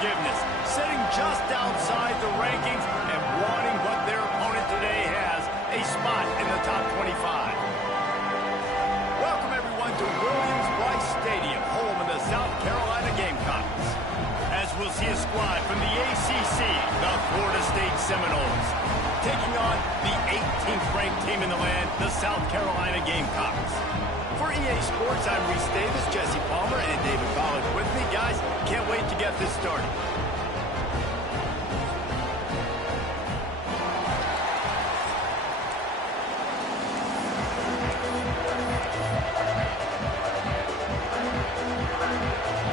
forgiveness, sitting just outside the rankings and wanting what their opponent today has, a spot in the top 25. Welcome, everyone, to Williams-Brice Stadium, home of the South Carolina Gamecocks. As we'll see a squad from the ACC, the Florida State Seminoles, taking on the 18th-ranked team in the land, the South Carolina Gamecocks. For EA Sports, I'm Reese Davis, Jesse Palmer, and David Collins with me. Guys, can't wait to get this started.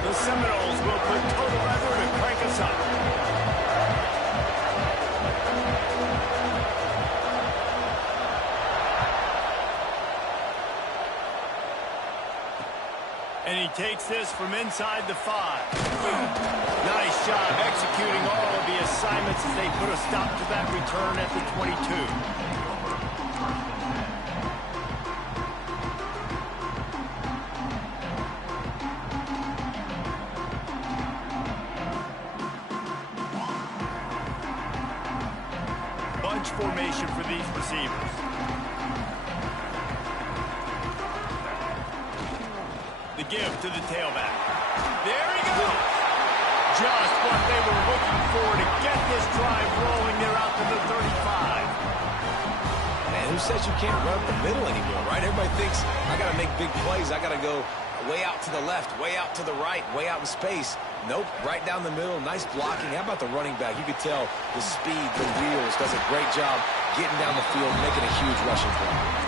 The Seminoles will put total leather to crank us up. And he takes this from inside the 5. Nice job executing all of the assignments as they put a stop to that return at the 22. Bunch formation for these receivers. The give to the tailback. There he goes. Just what they were looking for to get this drive rolling. They're out to the 35. Man, who says you can't run up the middle anymore, right? Everybody thinks, I got to make big plays. I got to go way out to the left, way out to the right, way out in space. Nope, right down the middle. Nice blocking. How about the running back? You could tell the speed, the wheels, does a great job getting down the field, making a huge rushing play.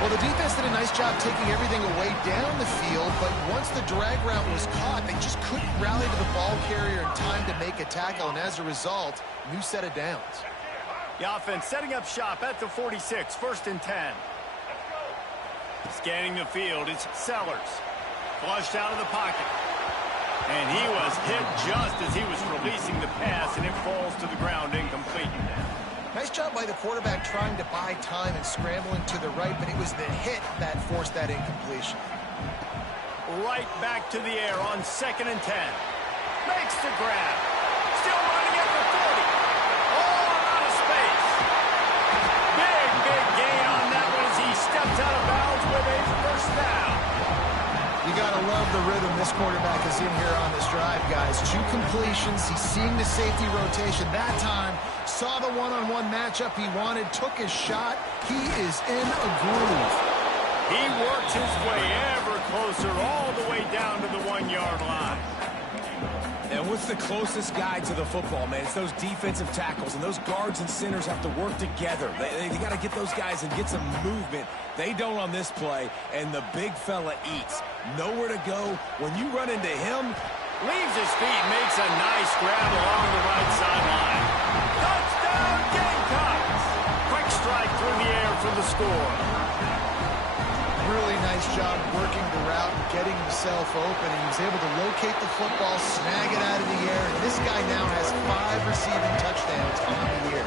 Well, the defense did a nice job taking everything away down the field, but once the drag route was caught, they just couldn't rally to the ball carrier in time to make a tackle, and as a result, new set of downs. The offense setting up shop at the 46, 1st and 10. Scanning the field, it's Sellers. Flushed out of the pocket. And he was hit just as he was releasing the pass, and it falls to the ground incomplete. Nice job by the quarterback trying to buy time and scrambling to the right, but it was the hit that forced that incompletion. Right back to the air on 2nd and 10. Makes the grab. Still running at the 40. All out of space. Big gain on that one as he stepped out of bounds with a 1st down. You got to love the rhythm this quarterback is in here on this drive, guys. 2 completions. He's seeing the safety rotation that time. Saw the one-on-one matchup he wanted, took his shot. He is in a groove. He works his way ever closer all the way down to the 1-yard line. And what's the closest guy to the football, man? It's those defensive tackles, and those guards and centers have to work together. They got to get those guys and get some movement. They don't on this play, and the big fella eats. Nowhere to go. When you run into him, leaves his feet, makes a nice grab along the right sideline. Touchdown, Gamecocks! Quick strike through the air for the score. Really nice job working the route, getting himself open, and he was able to locate the football, snag it out of the air, and this guy now has 5 receiving touchdowns on the year.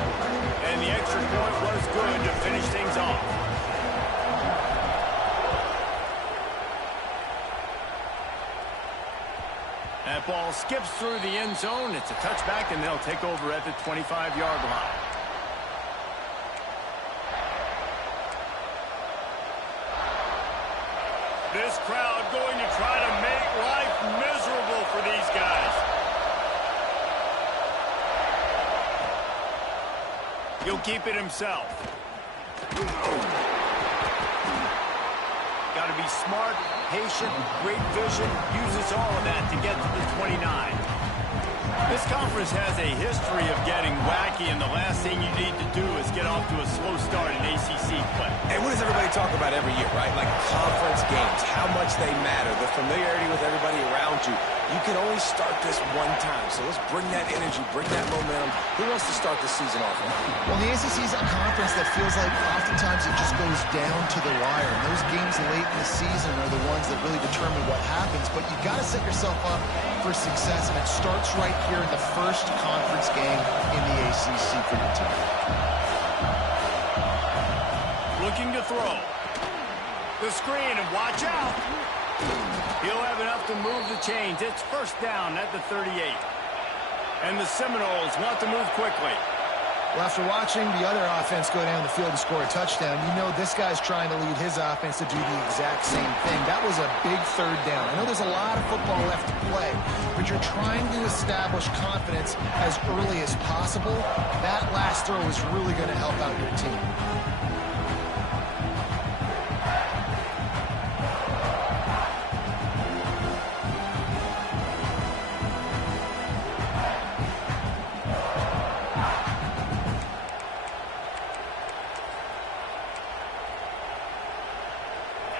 And the extra point was good to finish things off. That ball skips through the end zone. It's a touchback, and they'll take over at the 25-yard line. This crowd going to try to make life miserable for these guys. He'll keep it himself. Got to be smart, patient, great vision, uses all of that to get to the 29. This conference has a history of getting wacky, and the last thing you need to do is get off to a slow start in ACC play. and what does everybody talk about every year, right? Like conference games, how much they matter, the familiarity with everybody around you. You can only start this one time, so let's bring that energy, bring that momentum. Who wants to start the season off? Well, the ACC is a conference that feels like oftentimes it just goes down to the wire. And those games late in the season are the ones that really determine what happens. But you got to set yourself up for success, and it starts right here in the first conference game in the ACC for your team. Looking to throw. The screen, and watch out. He'll have enough to move the chains. It's first down at the 38. And the Seminoles want to move quickly. Well, after watching the other offense go down the field and score a touchdown, you know this guy's trying to lead his offense to do the exact same thing. That was a big third down. I know there's a lot of football left to play, but you're trying to establish confidence as early as possible. That last throw is really going to help out your team.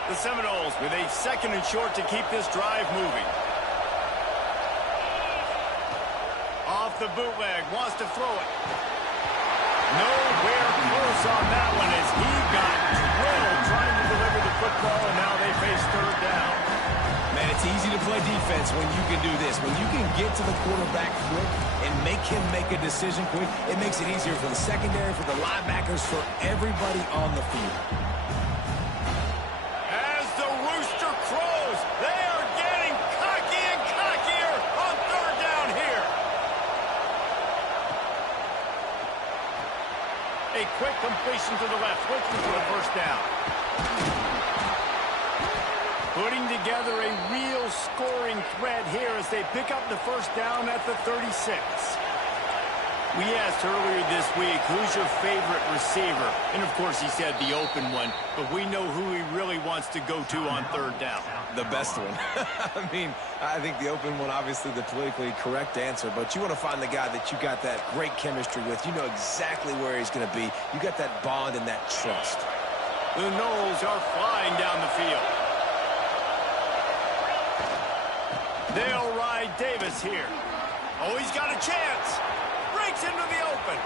The Seminoles with a 2nd and short to keep this drive moving. Off the bootleg, wants to throw it. Nowhere close on that one as he got drilled trying to deliver the football, and now they face 3rd down. Man, it's easy to play defense when you can do this. When you can get to the quarterback quick and make him make a decision quick, it makes it easier for the secondary, for the linebackers, for everybody on the field. A quick completion to the left, looking for the 1st down. Putting together a real scoring threat here as they pick up the 1st down at the 36. We asked earlier this week, who's your favorite receiver? And, of course, he said the open one, but we know who he really wants to go to on 3rd down. The best one. I mean, I think the open one, obviously the politically correct answer, but you want to find the guy that you got that great chemistry with. You know exactly where he's going to be. You got that bond and that trust. The Noles are flying down the field. They'll ride Davis here. Oh, he's got a chance. Breaks into the open.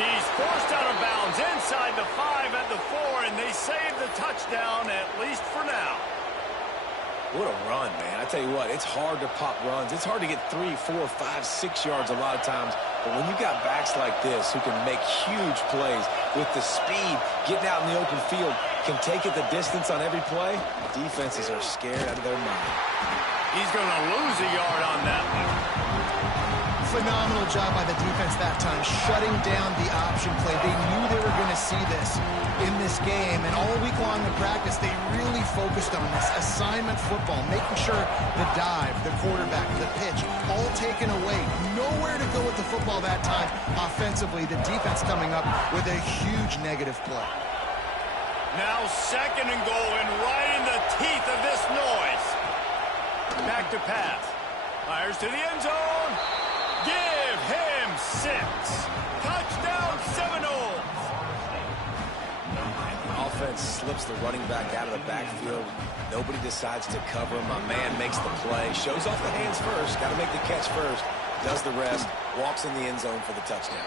He's forced out of bounds inside the 5 at the 4, and they save the touchdown, at least for now. What a run, man. I tell you what, it's hard to pop runs. It's hard to get 3, 4, 5, 6 yards a lot of times. But when you got backs like this who can make huge plays with the speed, getting out in the open field, can take it the distance on every play, defenses are scared out of their mind. He's going to lose a yard on that one. Phenomenal job by the defense that time, shutting down the option play. They knew they were going to see this in this game, and all week long in practice, they really focused on this assignment football, making sure the dive, the quarterback, the pitch, all taken away. Nowhere to go with the football that time offensively. The defense coming up with a huge negative play. Now 2nd and goal, and right in the teeth of this noise. Back to pass. Fires to the end zone. Give him 6. Touchdown, Seminoles. Offense slips the running back out of the backfield. Nobody decides to cover him. My man makes the play. Shows off the hands first. Got to make the catch first. Does the rest. Walks in the end zone for the touchdown.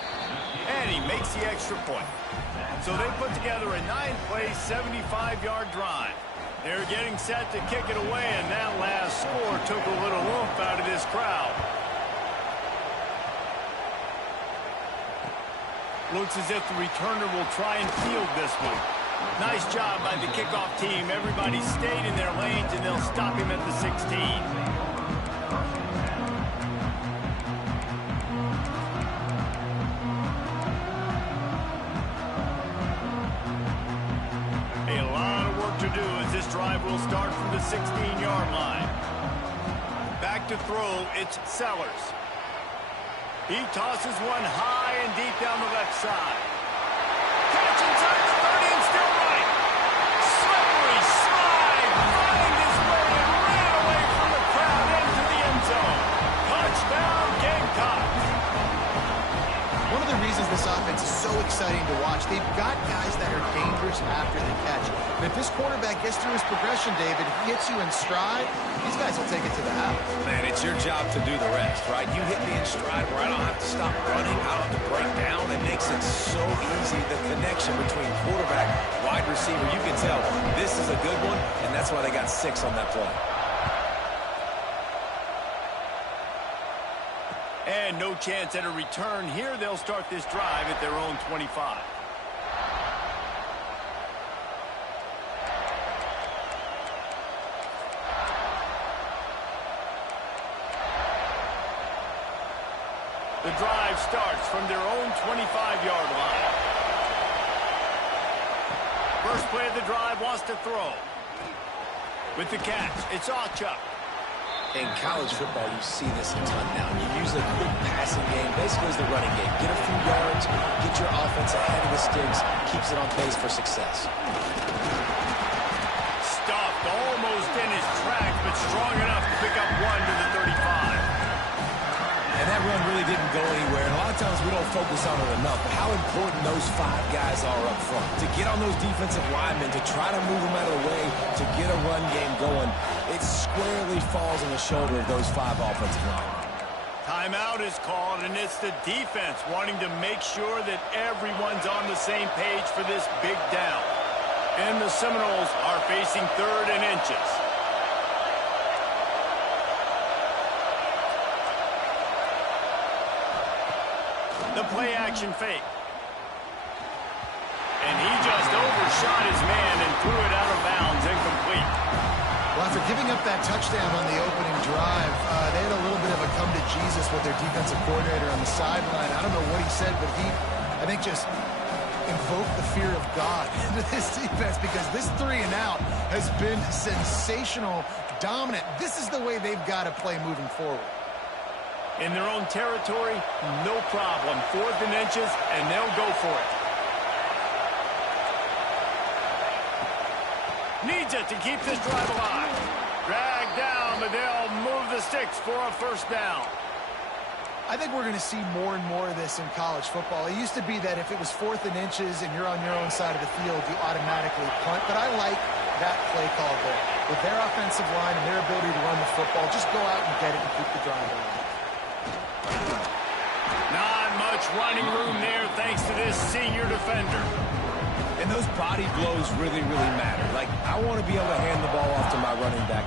And he makes the extra point. So they put together a 9-play, 75-yard drive. They're getting set to kick it away, and that last score took a little oomph out of this crowd. Looks as if the returner will try and field this one. Nice job by the kickoff team. Everybody stayed in their lanes, and they'll stop him at the 16. A lot of work to do as this drive will start from the 16-yard line. Back to throw, it's Sellers. He tosses one high and deep down the left side. Catch inside the 30 and still right. Slippery slide, find his way and ran away from the crowd into the end zone. Touchdown, Gamecocks. One of the reasons this offense is so exciting to watch, they've got guys that are dangerous after the catch. And if this quarterback gets through his progression, David, he hits you in stride, these guys will take it to the house. Man, it's your job to do the rest, right? You hit me in stride where I don't have to stop running, I don't have to break down. It makes it so easy, the connection between quarterback, wide receiver. You can tell this is a good one, and that's why they got 6 on that play. And no chance at a return here. They'll start this drive at their own 25. The drive starts from their own 25-yard line. First play of the drive wants to throw. With the catch, it's Ncaa. In college football, you see this a ton now. You use a quick passing game, basically as the running game. Get a few yards, get your offense ahead of the sticks, keeps it on pace for success. Stuffed almost in his tracks, but strong enough to pick up one to the 35. And that run really didn't go anywhere. And a lot of times we don't focus on it enough. But how important those 5 guys are up front. To get on those defensive linemen, to try to move them out of the way, to get a run game going, it squarely falls on the shoulder of those 5 offensive linemen. Timeout is called, and it's the defense wanting to make sure that everyone's on the same page for this big down. And the Seminoles are facing 3rd and inches. The play-action fake. And he just overshot his man and threw it out of bounds, incomplete. Well, after giving up that touchdown on the opening drive, they had a little bit of a come to Jesus with their defensive coordinator on the sideline. I don't know what he said, but he, I think, just invoked the fear of God into this defense, because this 3 and out has been sensational, dominant. This is the way they've got to play moving forward. In their own territory, no problem. 4th and inches, and they'll go for it. Needs it to keep this drive alive. Dragged down, but they'll move the sticks for a first down. I think we're going to see more and more of this in college football. It used to be that if it was 4th and inches and you're on your own side of the field, you automatically punt. But I like that play call there. With their offensive line and their ability to run the football, just go out and get it and keep the drive alive. Not much running room there thanks to this senior defender. And those body blows really, really matter. Like, I want to be able to hand the ball off to my running back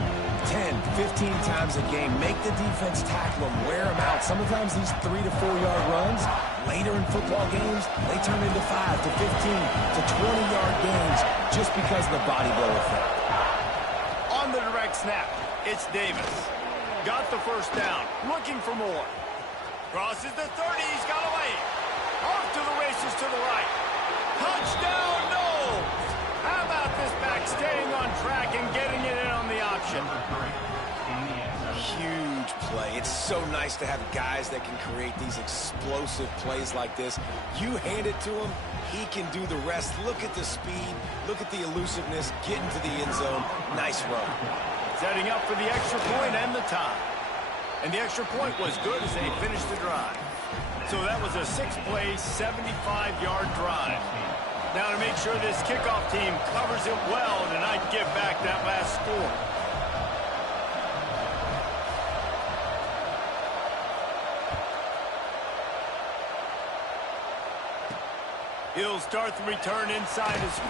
10, 15 times a game. Make the defense tackle them, wear them out. Sometimes these 3 to 4 yard runs, later in football games, they turn into 5 to 15 to 20-yard games just because of the body blow effect. On the direct snap, it's Davis. Got the first down, looking for more. Crosses the 30, he's got away. Off to the races to the right. Touchdown, no! How about this back staying on track and getting it in on the option? Huge play. It's so nice to have guys that can create these explosive plays like this. You hand it to him, he can do the rest. Look at the speed, look at the elusiveness, get into the end zone. Nice run. Setting up for the extra point and the tie. And the extra point was good as they finished the drive. So that was a 6-play, 75-yard drive. Now to make sure this kickoff team covers it well and not give back that last score. He'll start the return inside his 5.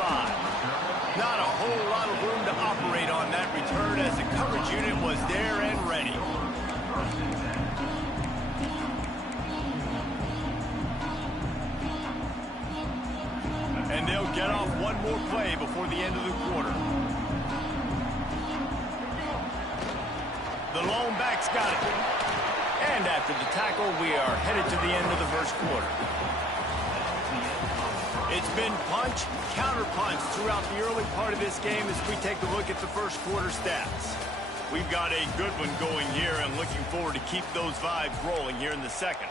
Not a whole lot of room to operate on that return as the coverage unit was there and ready. And they'll get off one more play before the end of the quarter. The lone back's got it. And after the tackle, we are headed to the end of the first quarter. It's been punch, counter-punch throughout the early part of this game as we take a look at the first quarter stats. We've got a good one going here and looking forward to keep those vibes rolling here in the second.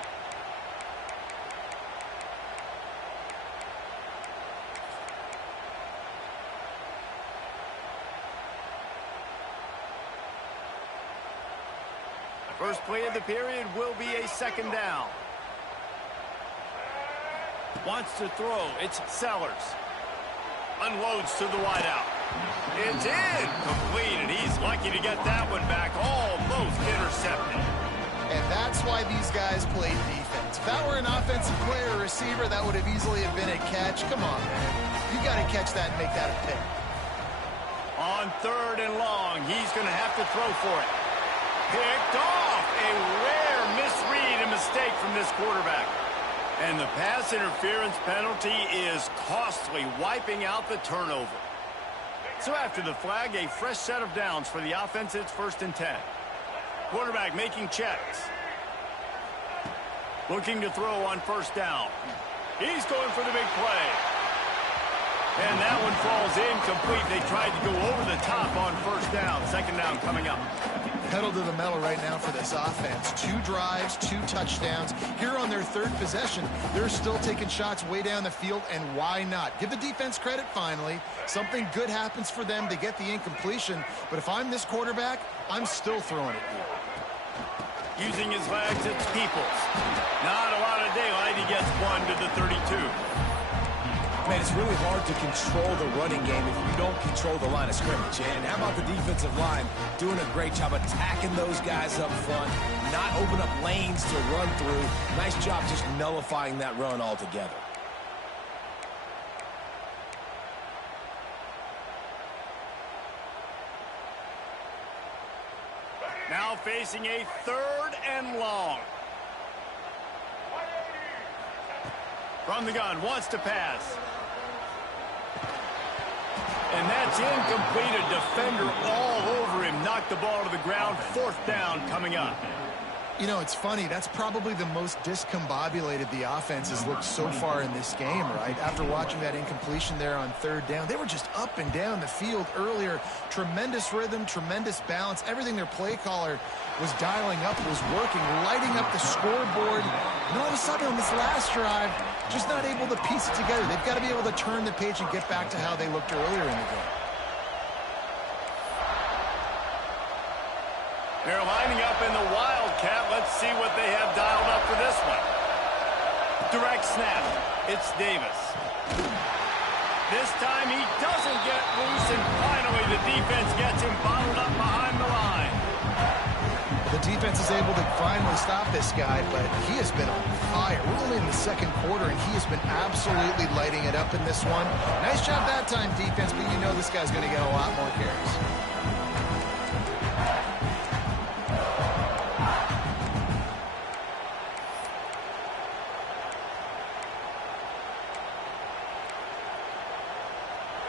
The first play of the period will be a second down. Wants to throw. It's Sellers. Unloads to the wideout. It's incomplete, and he's lucky to get that one back. Almost intercepted. And that's why these guys play defense. If that were an offensive player or receiver, that would have easily have been a catch. Come on, man. You got to catch that and make that a pick. On 3rd and long, he's going to have to throw for it. Picked off. A rare misread and mistake from this quarterback. And the pass interference penalty is costly, wiping out the turnover. So after the flag, a fresh set of downs for the offense. It's 1st and 10. Quarterback making checks. Looking to throw on first down. He's going for the big play. And that one falls incomplete. They tried to go over the top on first down. Second down coming up. Pedal to the metal right now for this offense. 2 drives, 2 touchdowns. Here on their 3rd possession, they're still taking shots way down the field, and why not? Give the defense credit finally. Something good happens for them. They get the incompletion. But if I'm this quarterback, I'm still throwing it here. Using his legs, it's Peoples. Not a lot of daylight. He gets 1 to the 32. Man, it's really hard to control the running game if you don't control the line of scrimmage. And how about the defensive line doing a great job attacking those guys up front, not open up lanes to run through. Nice job just nullifying that run altogether. Now facing a 3rd and long. From the gun, wants to pass. And that's incomplete. A defender all over him. Knocked the ball to the ground. 4th down coming up. You know, it's funny. That's probably the most discombobulated the offense has looked so far in this game, right? After watching that incompletion there on 3rd down, they were just up and down the field earlier. Tremendous rhythm, tremendous balance. Everything their play caller was dialing up was working, lighting up the scoreboard. And all of a sudden on this last drive, just not able to piece it together. They've got to be able to turn the page and get back to how they looked earlier in the game. They're lining up in the Wildcat. Let's see what they have dialed up for this one. Direct snap. It's Davis. This time he doesn't get loose, and finally the defense gets him bottled up behind the line. The defense is able to finally stop this guy, but he has been on fire. We're only in the 2nd quarter, and he has been absolutely lighting it up in this one. Nice job that time, defense, but you know this guy's going to get a lot more carries.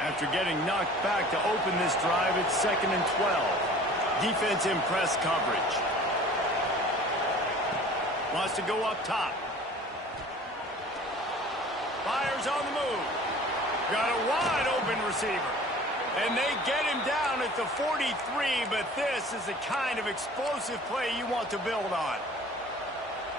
After getting knocked back to open this drive, it's 2nd and 12. Defense in press coverage. Wants to go up top. Fires on the move. Got a wide open receiver. And they get him down at the 43, but this is the kind of explosive play you want to build on.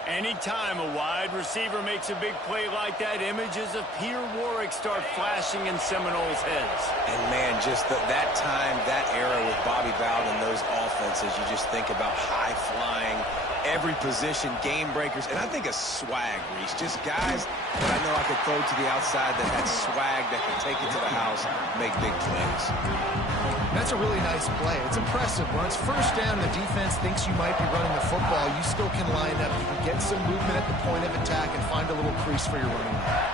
Anytime a wide receiver makes a big play like that, images of Peter Warrick start flashing in Seminoles' heads. And, man, just that time, that era with Bobby Bowden and those offenses, you just think about high-flying, every position, game breakers, and I think a swag, Reese. Just guys that I know I could throw to the outside that had swag that could take it to the house, make big plays. That's a really nice play. It's impressive. When it's 1st down, the defense thinks you might be running the football. You still can line up. You can get some movement at the point of attack and find a little crease for your running back.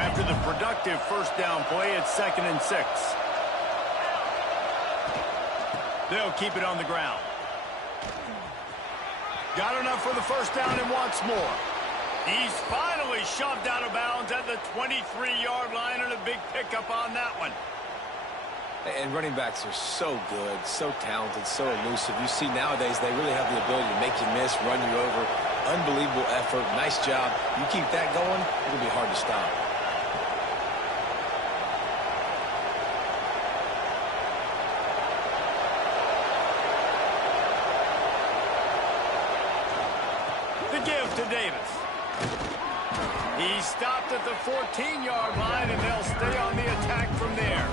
After the productive 1st down play, it's 2nd and 6. They'll keep it on the ground. Got enough for the 1st down and wants more. He's finally shoved out of bounds at the 23-yard line, and a big pickup on that one. And running backs are so good, so talented, so elusive. You see nowadays they really have the ability to make you miss, run you over. Unbelievable effort. Nice job. You keep that going, it'll be hard to stop. To Davis. He stopped at the 14-yard line, and they'll stay on the attack from there.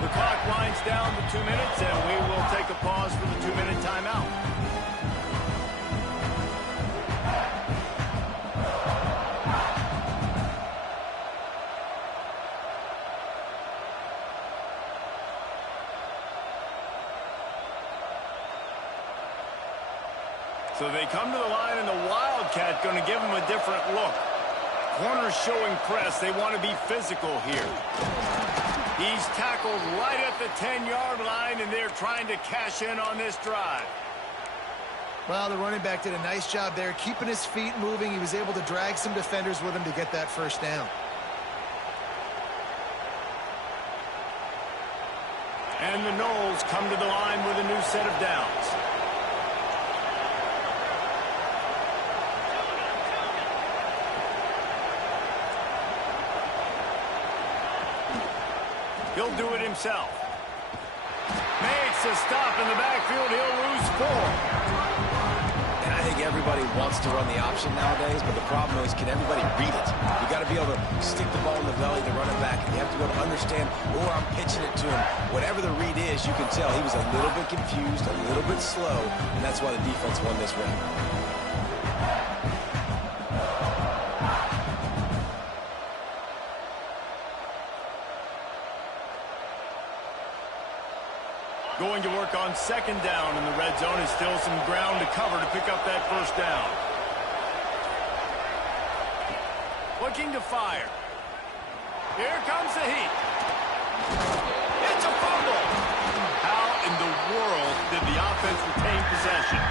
The clock winds down to 2 minutes, and we will take a pause for the 2-minute timeout. So they come to the line, and the Wildcat going to give them a different look. Corners showing press. They want to be physical here. He's tackled right at the 10-yard line, and they're trying to cash in on this drive. Well, the running back did a nice job there, keeping his feet moving. He was able to drag some defenders with him to get that first down. And the Knowles come to the line with a new set of downs. He'll do it himself. Makes a stop in the backfield. He'll lose 4. And I think everybody wants to run the option nowadays, but the problem is, can everybody read it? You got to be able to stick the ball in the belly to run it back, and you have to be able to understand, or I'm pitching it to him. Whatever the read is, you can tell he was a little bit confused, a little bit slow, and that's why the defense won this round. Going to work on second down in the red zone, and still some ground to cover to pick up that first down. Looking to fire. Here comes the heat. It's a fumble. How in the world did the offense retain possession?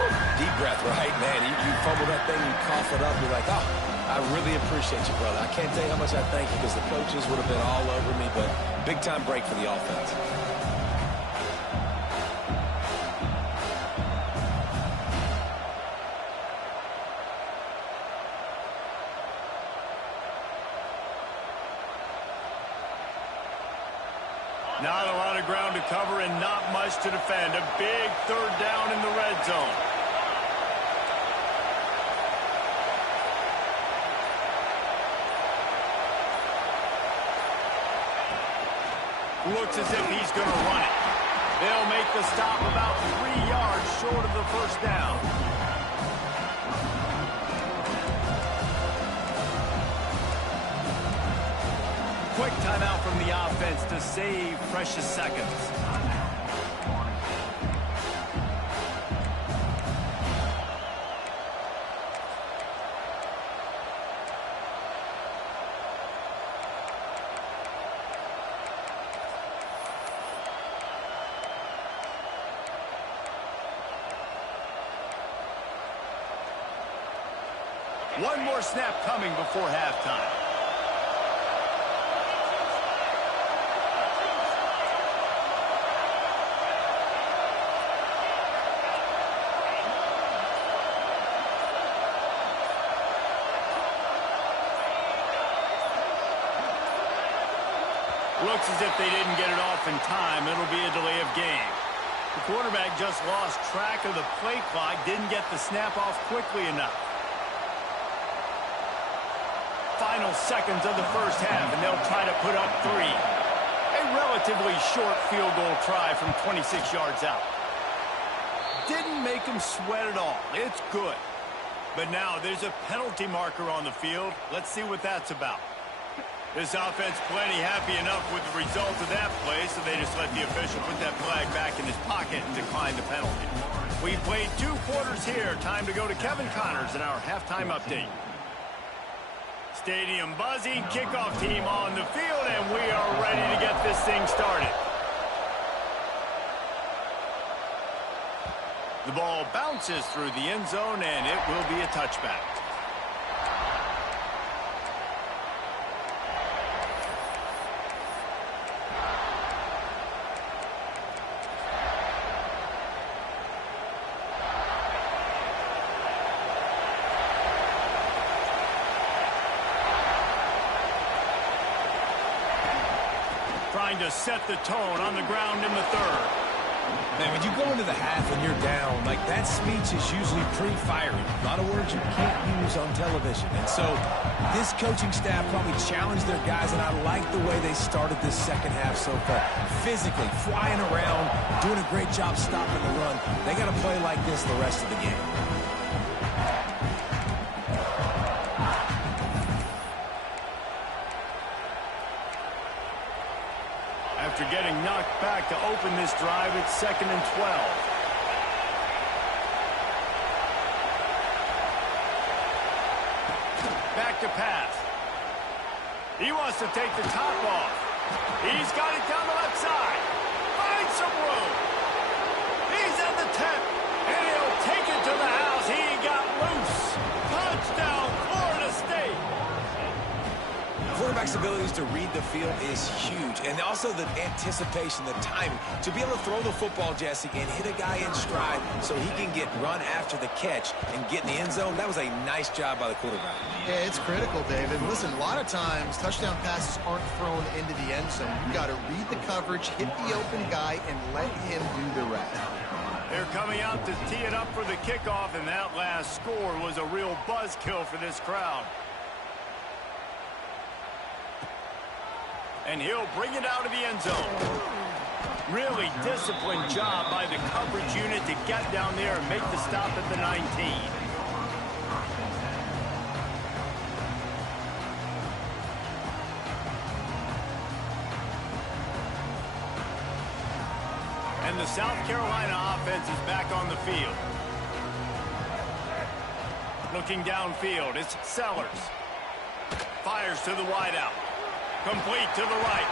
Woo. Deep breath, right, man? You fumble that thing, you cough it up, you're like, oh, I really appreciate you, brother. I can't tell you how much I thank you, because the coaches would have been all over me, but big-time break for the offense. Not a lot of ground to cover and not much to defend. A big third down in the red zone. Looks as if he's going to run it. They'll make the stop about 3 yards short of the first down. Quick timeout from the offense to save precious seconds. One more snap coming before halftime. Looks as if they didn't get it off in time. It'll be a delay of game. The quarterback just lost track of the play clock, didn't get the snap off quickly enough. Final seconds of the first half, and they'll try to put up 3. A relatively short field goal try from 26 yards out. Didn't make them sweat at all. It's good. But now there's a penalty marker on the field. Let's see what that's about. This offense plenty happy enough with the result of that play, so they just let the official put that flag back in his pocket and decline the penalty. We've played 2 quarters here. Time to go to Kevin Connors in our halftime update. Stadium buzzing, kickoff team on the field, and we are ready to get this thing started. The ball bounces through the end zone, and it will be a touchback. Trying to set the tone on the ground in the third. Man, when you go into the half and you're down, like, that speech is usually pretty fiery. A lot of words you can't use on television. And so this coaching staff probably challenged their guys, and I like the way they started this second half so far. Physically, flying around, doing a great job stopping the run. They got to play like this the rest of the game. After getting knocked back to open this drive, it's 2nd and 12. Back to pass. He wants to take the top off. He's got it down the left side. Finds some room. He's at the 10, and he'll quarterback's abilities to read the field is huge. And also the anticipation, the timing. To be able to throw the football, Jesse, and hit a guy in stride so he can get run after the catch and get in the end zone, that was a nice job by the quarterback. Yeah, it's critical, David. Listen, a lot of times touchdown passes aren't thrown into the end zone. You've got to read the coverage, hit the open guy, and let him do the rest. They're coming out to tee it up for the kickoff, and that last score was a real buzzkill for this crowd. And he'll bring it out of the end zone. Really disciplined job by the coverage unit to get down there and make the stop at the 19. And the South Carolina offense is back on the field. Looking downfield, it's Sellers. Fires to the wideout. Complete to the right.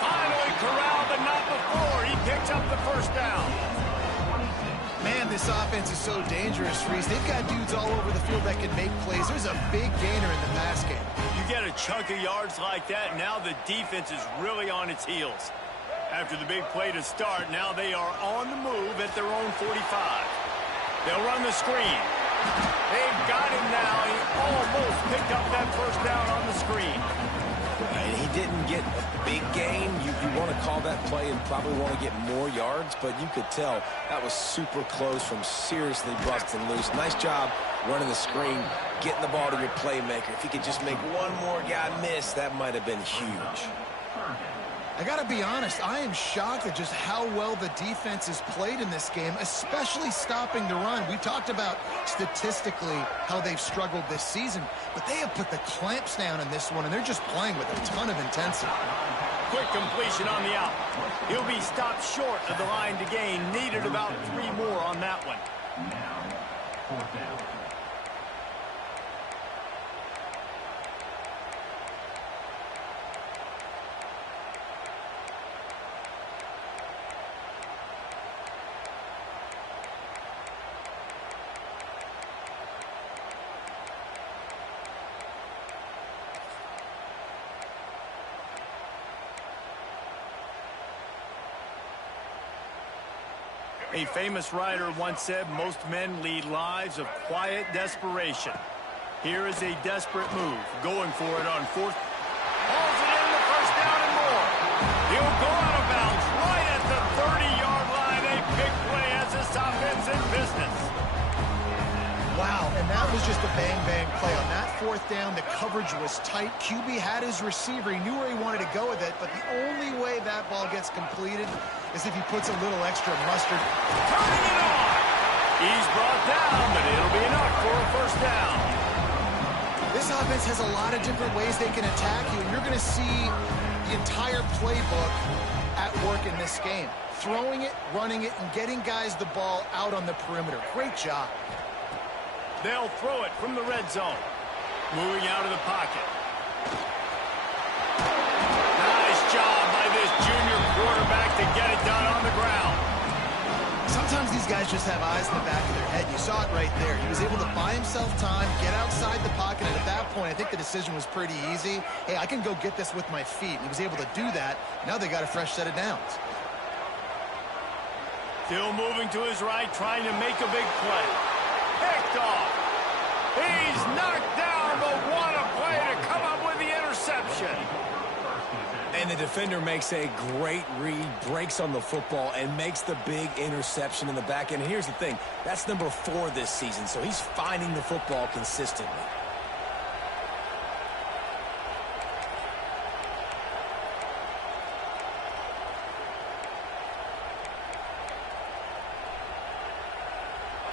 Finally corralled, but not before. He picks up the first down. Man, this offense is so dangerous, Reese. They've got dudes all over the field that can make plays. There's a big gainer in the pass game. You get a chunk of yards like that, now the defense is really on its heels. After the big play to start, now they are on the move at their own 45. They'll run the screen. They've got him now. He almost picked up that first down on the screen. And he didn't get a big gain. You want to call that play and probably want to get more yards, but you could tell that was super close from seriously busting loose. Nice job running the screen, getting the ball to your playmaker. If he could just make one more guy miss, that might have been huge. I got to be honest, I am shocked at just how well the defense has played in this game, especially stopping the run. We talked about statistically how they've struggled this season, but they have put the clamps down in this one, and they're just playing with a ton of intensity. Quick completion on the out. He'll be stopped short of the line to gain. Needed about 3 more on that one. Fourth down. A famous writer once said, most men lead lives of quiet desperation. Here is a desperate move, going for it on fourth. Hauls it in, the first down and more. He'll go out of bounds right at the 30-yard line. A big play as this offense in business. Wow, and that was just a bang-bang play. On that fourth down, the coverage was tight. QB had his receiver. He knew where he wanted to go with it, but the only way that ball gets completed is if he puts a little extra mustard. Turning it on. He's brought down, but it'll be enough for a first down. This offense has a lot of different ways they can attack you, and you're going to see the entire playbook at work in this game. Throwing it, running it, and getting guys the ball out on the perimeter. Great job. They'll throw it from the red zone. Moving out of the pocket. Nice job by this junior quarterback to get it done on the ground. Sometimes these guys just have eyes in the back of their head. You saw it right there. He was able to buy himself time, get outside the pocket, and at that point, I think the decision was pretty easy. Hey, I can go get this with my feet. And he was able to do that. Now they got a fresh set of downs. Still moving to his right, trying to make a big play. Picked off. He's knocked down, but what a play to come up with the interception. And the defender makes a great read, breaks on the football, and makes the big interception in the back end. And here's the thing, that's number 4 this season, so he's finding the football consistently.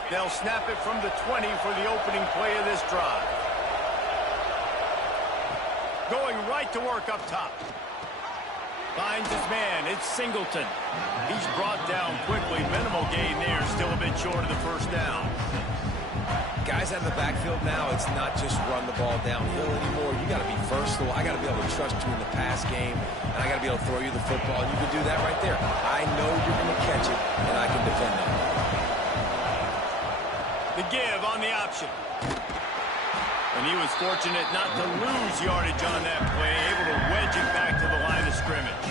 They'll snap it from the 20 for the opening play of this drive. Going right to work up top. Finds his man. It's Singleton. He's brought down quickly. Minimal gain there. Still a bit short of the first down. Guys out of the backfield now, it's not just run the ball downhill anymore. You got to be versatile. I got to be able to trust you in the pass game, and I got to be able to throw you the football. And you can do that right there. I know you're going to catch it, and I can defend it. The give on the option. And he was fortunate not to lose yardage on that play, able to wedge it back to the line of scrimmage.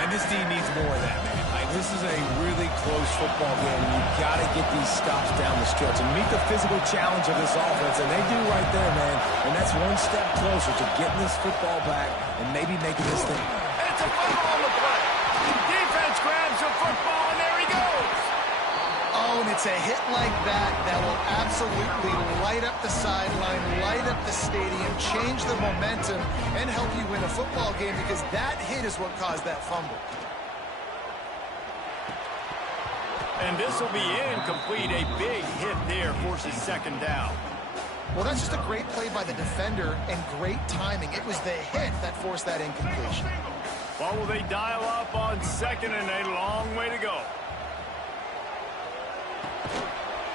And this team needs more of that, man. This is a really close football game. You've got to get these stops down the stretch and meet the physical challenge of this offense, and they do right there, man. And that's one step closer to getting this football back and maybe making this thing. It's a fumble on the play. Defense grabs the football, and there he goes. Oh, and it's a hit like that that will absolutely light up the sideline, light up the stadium, change the momentum, and help you win a football game, because that hit is what caused that fumble. And this will be incomplete. A big hit there forces second down. Well, that's just a great play by the defender and great timing. It was the hit that forced that incompletion. Well, will they dial up on second, and a long way to go.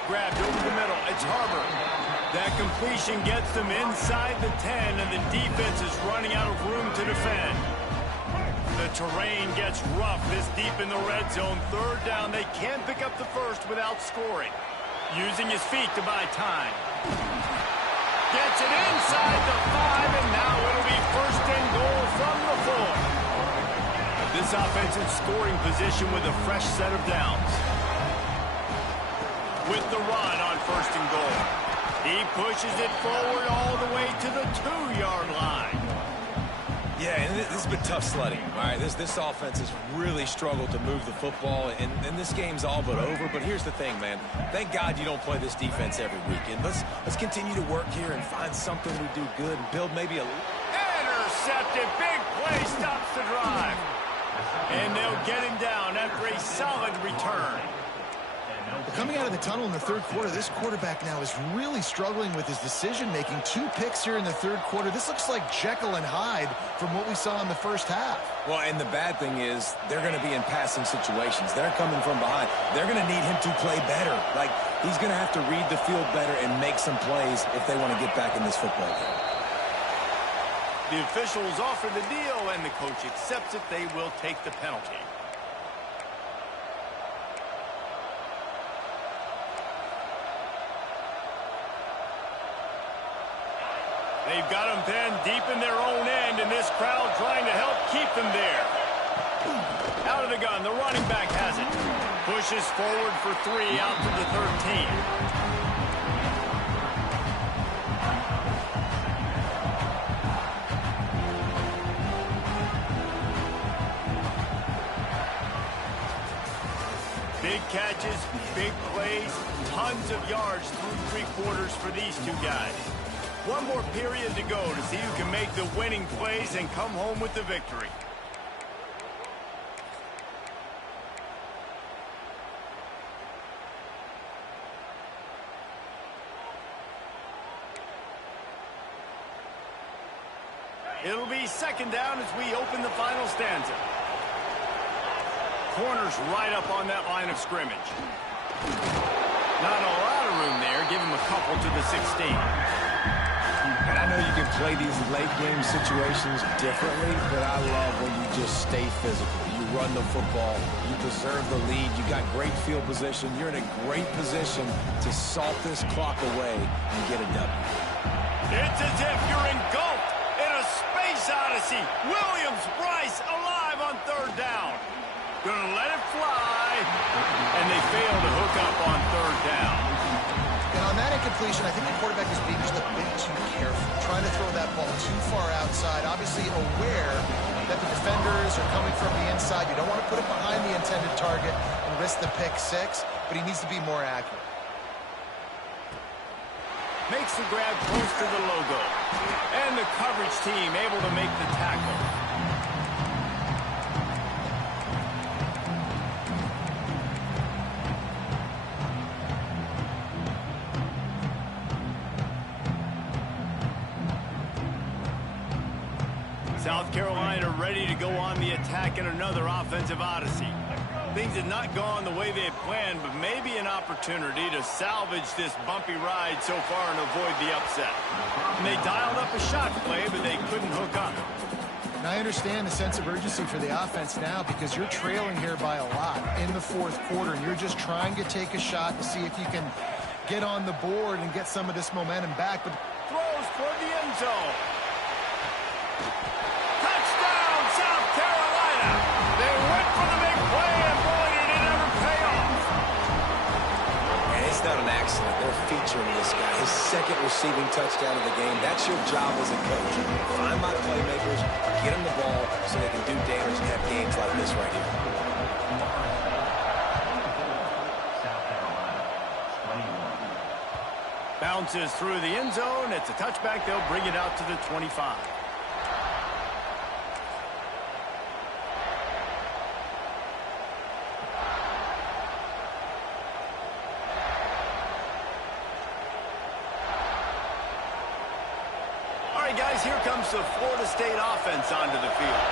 Grabbed over the middle. It's Harbor. That completion gets them inside the 10, and the defense is running out of room to defend. The terrain gets rough this deep in the red zone. Third down, they can't pick up the first without scoring. Using his feet to buy time. Gets it inside the 5, and now it'll be first and goal from the 4. This offense in scoring position with a fresh set of downs. With the run on first and goal. He pushes it forward all the way to the 2-yard line. Yeah, and this has been tough sledding. All right, this offense has really struggled to move the football, and this game's all but over. But here's the thing, man. Thank God you don't play this defense every week. And let's continue to work here and find something we do good and build maybe a... Intercepted. Big play stops the drive. And they'll get him down after a solid return. Coming out of the tunnel in the third quarter, this quarterback now is really struggling with his decision-making. 2 picks here in the third quarter. This looks like Jekyll and Hyde from what we saw in the first half. Well, and the bad thing is they're going to be in passing situations. They're coming from behind. They're going to need him to play better. Like, he's going to have to read the field better and make some plays if they want to get back in this football game. The officials offer the deal, and the coach accepts it. They will take the penalty. They've got them pinned deep in their own end, and this crowd trying to help keep them there. Out of the gun, the running back has it. Pushes forward for 3 out to the 13. Big catches, big plays, tons of yards through 3 quarters for these 2 guys. One more period to go to see who can make the winning plays and come home with the victory. It'll be second down as we open the final stanza. Corners right up on that line of scrimmage. Not a lot of room there. Give him a couple to the 16. And I know you can play these late game situations differently, but I love when you just stay physical. You run the football, you preserve the lead, you got great field position, you're in a great position to salt this clock away and get a W. It's as if you're engulfed in a space odyssey. Williams, Bryce alive on third down. Gonna let it fly, and they fail to hook up on third down. And on that incompletion, I think the quarterback is being just a bit too careful, trying to throw that ball too far outside, obviously aware that the defenders are coming from the inside. You don't want to put it behind the intended target and risk the pick 6, but he needs to be more accurate. Makes the grab close to the logo. And the coverage team able to make the tackle. South Carolina ready to go on the attack in another offensive odyssey. Things had not gone the way they had planned, but maybe an opportunity to salvage this bumpy ride so far and avoid the upset. And they dialed up a shot play, but they couldn't hook up. And I understand the sense of urgency for the offense now because you're trailing here by a lot in the fourth quarter, and you're just trying to take a shot to see if you can get on the board and get some of this momentum back. But for the end zone. Touchdown, South Carolina. They went for the big play, and boy, did it ever pay off. And it's not an accident. They're featuring this guy. His second receiving touchdown of the game. That's your job as a coach. Find my playmakers, get them the ball so they can do damage and have games like this right here. Bounces through the end zone. It's a touchback. They'll bring it out to the 25. All right, guys, here comes the Florida State offense onto the field.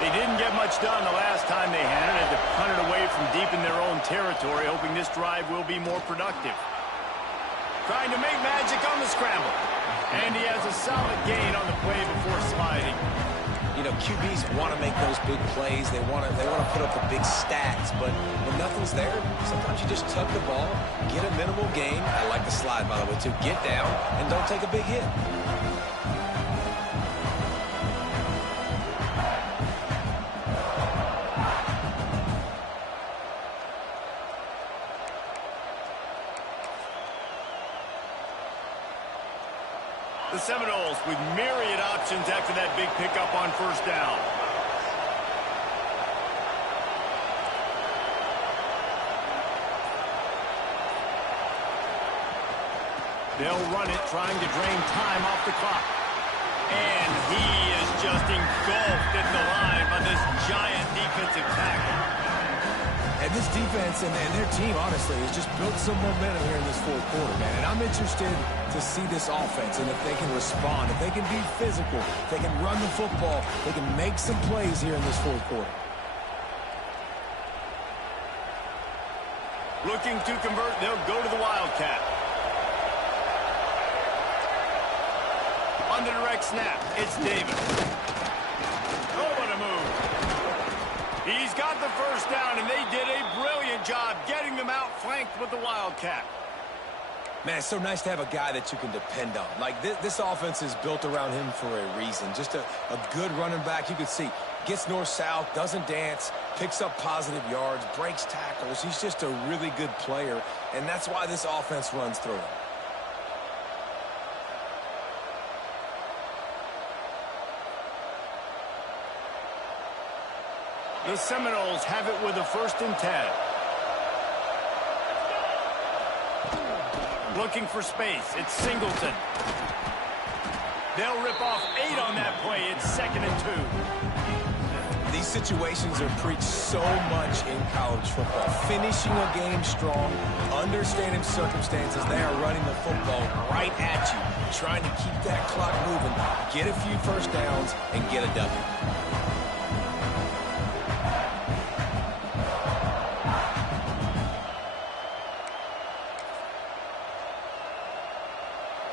They didn't get much done the last time they had it. Had to punt it away from deep in their own territory, hoping this drive will be more productive. Trying to make magic on the scramble. And he has a solid gain on the play before sliding. You know, QBs want to make those big plays. They want to put up the big stats. But when nothing's there, sometimes you just tuck the ball, get a minimal gain. I like the slide, by the way, too. Get down and don't take a big hit. The Seminoles with myriad options after that big pickup on first down. They'll run it, trying to drain time off the clock. And he is just engulfed at the line by this giant defensive tackle. And this defense and their team, honestly, has just built some momentum here in this fourth quarter, man. And I'm interested to see this offense and if they can respond, if they can be physical, if they can run the football, they can make some plays here in this fourth quarter. Looking to convert, they'll go to the Wildcat. On the direct snap, it's Davis. Oh, what a move. He's got the first down, and they did a brilliant job getting them out flanked with the Wildcat. Man, it's so nice to have a guy that you can depend on. Like, this offense is built around him for a reason. Just a good running back. You can see, gets north-south, doesn't dance, picks up positive yards, breaks tackles. He's just a really good player, and that's why this offense runs through him. The Seminoles have it with a 1st and 10. Looking for space. It's Singleton. They'll rip off 8 on that play. It's 2nd and 2. These situations are preached so much in college football. Finishing a game strong, understanding circumstances. They are running the football right at you, trying to keep that clock moving, get a few first downs, and get a W.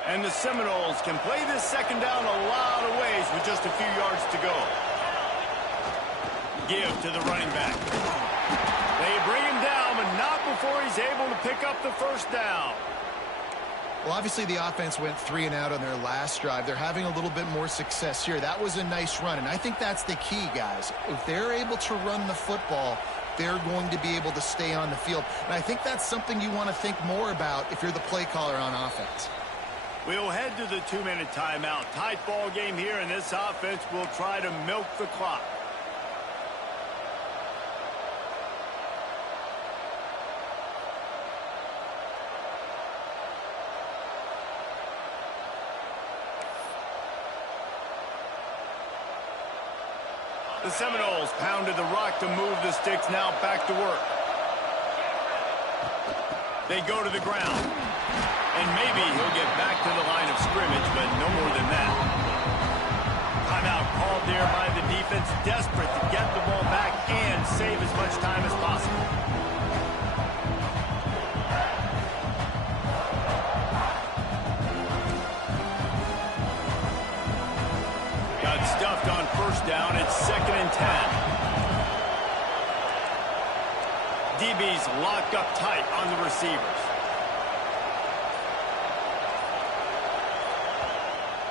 And the Seminoles can play this 2nd down a lot of ways with just a few yards to go. Give to the running back. They bring him down, but not before he's able to pick up the 1st down. Well, obviously the offense went 3 and out on their last drive. They're having a little bit more success here. That was a nice run, and I think that's the key, guys. If they're able to run the football, they're going to be able to stay on the field. And I think that's something you want to think more about if you're the play caller on offense. We'll head to the 2-minute timeout. Tight ball game here, and this offense will try to milk the clock. The Seminoles pounded the rock to move the sticks, now back to work. They go to the ground. And maybe he'll get back to the line of scrimmage, but no more than that. Timeout called there by the defense, desperate to get the ball back and save as much time as possible. Got stuffed on first down. It's 2nd and 10. DB's locked up tight on the receivers.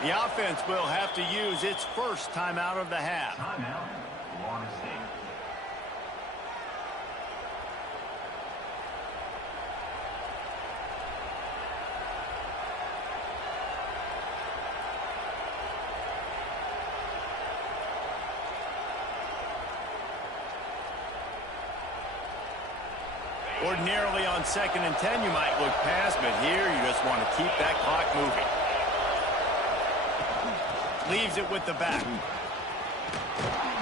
The offense will have to use its first timeout of the half. Timeout, Florida State. Ordinarily on 2nd and 10, you might look past, but here you just want to keep that clock moving. Leaves it with the back.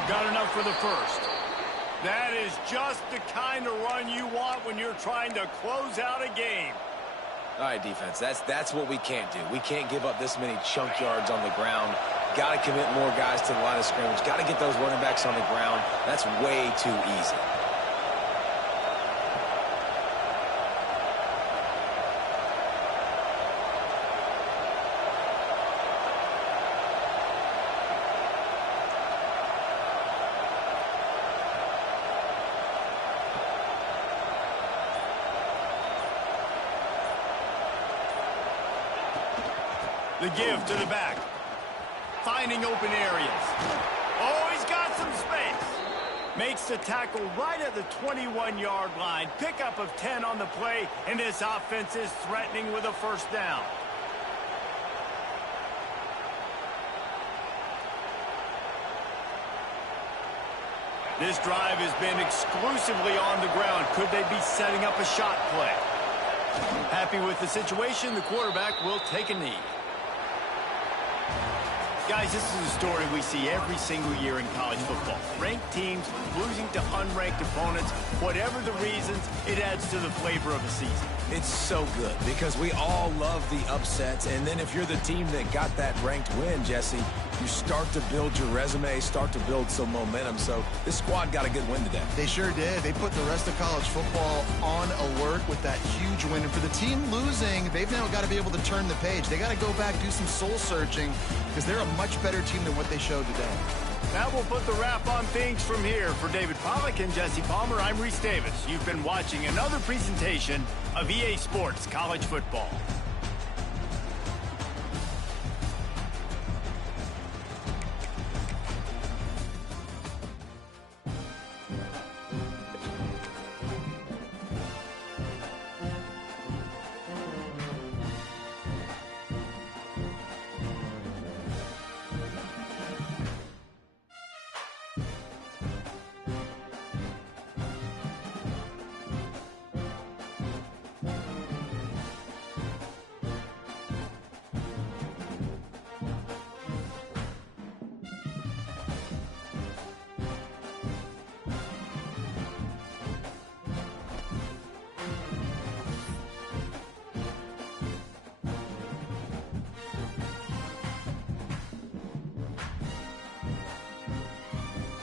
Got enough for the first. That is just the kind of run you want when you're trying to close out a game. All right, defense, that's what we can't do. We can't give up this many chunk yards on the ground. Got to commit more guys to the line of scrimmage. Got to get those running backs on the ground. That's way too easy. The give to the back. Finding open areas. Oh, he's got some space. Makes the tackle right at the 21-yard line. Pickup of 10 on the play, and this offense is threatening with a first down. This drive has been exclusively on the ground. Could they be setting up a shot play? Happy with the situation, the quarterback will take a knee. Guys, this is a story we see every single year in college football. Ranked teams losing to unranked opponents. Whatever the reasons, it adds to the flavor of a season. It's so good because we all love the upsets, and then if you're the team that got that ranked win, Jesse, you start to build your resume, start to build some momentum. So this squad got a good win today. They sure did. They put the rest of college football on alert with that huge win. And for the team losing, they've now got to be able to turn the page. They got to go back, do some soul searching, because they're a much better team than what they showed today. That will put the wrap on things from here. For David Pollack and Jesse Palmer, I'm Reese Davis. You've been watching another presentation of EA Sports College Football.